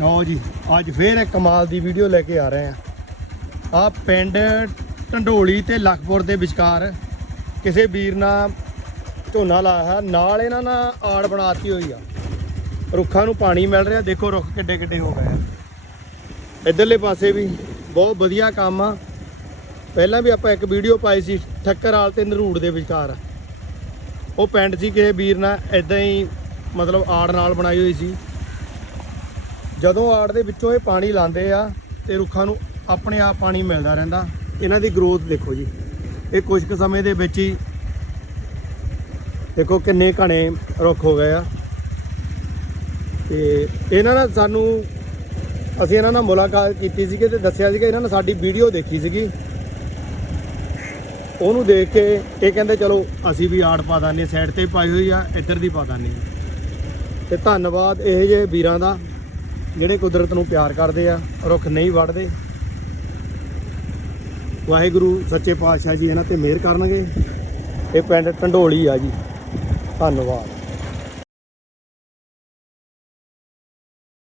ਲਓ ਜੀ, ਅੱਜ ਫੇਰ ਇੱਕ ਕਮਾਲ ਦੀ ਵੀਡੀਓ ਲੈ ਕੇ ਆ ਰਹੇ ਆ ਆ ਪਿੰਡ ਢੰਡੋਲੀ ਤੇ ਲਖਪੁਰ ਦੇ ਵਿਚਕਾਰ ਕਿਸੇ ਵੀਰ ਨਾਲ ਝੋਨਾ ਲਾਇਆ ਹੈ ਨਾਲ ਇਹਨਾਂ ਨਾਲ ਆੜ ਬਣਾਤੀ ਹੋਈ ਆ। ਰੁੱਖਾਂ ਨੂੰ ਪਾਣੀ ਮਿਲ ਰਿਹਾ, ਦੇਖੋ ਰੁੱਖ ਕਿੱਡੇ ਕਿੱਡੇ ਹੋ ਗਏ ਆ। ਇਧਰਲੇ ਪਾਸੇ ਵੀ ਬਹੁਤ ਵਧੀਆ ਕੰਮ ਆ। ਪਹਿਲਾਂ ਵੀ ਆਪਾਂ ਇੱਕ ਵੀਡੀਓ ਪਾਈ ਸੀ ਠੱਕਰਵਾਲ ਤੇ ਨਰੂੜ ਦੇ ਵਿਚਕਾਰ। ਉਹ ਪਿੰਡ ਸੀ, ਕਿਸੇ ਵੀਰ ਨਾਲ ਇਦਾਂ ਹੀ ਮਤਲਬ ਆੜ ਨਾਲ ਬਣਾਈ ਹੋਈ ਸੀ। ਜਦੋਂ ਆੜ ਦੇ ਵਿੱਚੋਂ ਇਹ ਪਾਣੀ ਲਾਉਂਦੇ ਆ ਤੇ ਰੁੱਖਾਂ ਨੂੰ ਆਪਣੇ ਆਪ ਪਾਣੀ ਮਿਲਦਾ ਰਹਿੰਦਾ। ਇਹਨਾਂ ਦੀ ਗਰੋਥ ਦੇਖੋ ਜੀ। ਇਹ ਕੁਝ ਕੁ ਸਮੇਂ ਦੇ ਵਿੱਚ ਹੀ ਦੇਖੋ ਕਿੰਨੇ ਘਣੇ ਰੁੱਖ ਹੋ ਗਏ ਆ। ਤੇ ਇਹਨਾਂ ਨਾਲ ਸਾਨੂੰ, ਅਸੀਂ ਇਹਨਾਂ ਨਾਲ ਮੁਲਾਕਾਤ ਕੀਤੀ ਸੀਗੀ ਤੇ ਦੱਸਿਆ ਸੀਗਾ, ਇਹਨਾਂ ਨੇ ਸਾਡੀ ਵੀਡੀਓ ਦੇਖੀ ਸੀਗੀ। ਉਹਨੂੰ ਦੇਖ ਕੇ ਇਹ ਕਹਿੰਦੇ, ਚਲੋ, ਅਸੀਂ ਵੀ ਆੜ ਪਾ ਦਾਨੇ ਸਾਈਡ ਤੇ ਪਾਈ ਹੋਈ ਆ, ਇੱਧਰ ਦੀ ਪਾ ਦਾਨੇ ਤੇ ਧੰਨਵਾਦ ਇਹ ਜੇ ਵੀਰਾਂ ਦਾ। ਜਿਹੜੇ ਕੁਦਰਤ ਨੂੰ ਪਿਆਰ ਕਰਦੇ ਆ, ਰੁੱਖ ਨਹੀਂ ਵੜਦੇ ਵਾਹਿਗੁਰੂ, ਸੱਚੇ ਪਾਤਸ਼ਾਹ ਜੀ ਇਹਨਾਂ ਤੇ ਮਿਹਰ ਕਰਨਗੇ। ਇਹ ਪਿੰਡ ਢੰਡੋਲੀ ਆ ਜੀ। ਧੰਨਵਾਦ।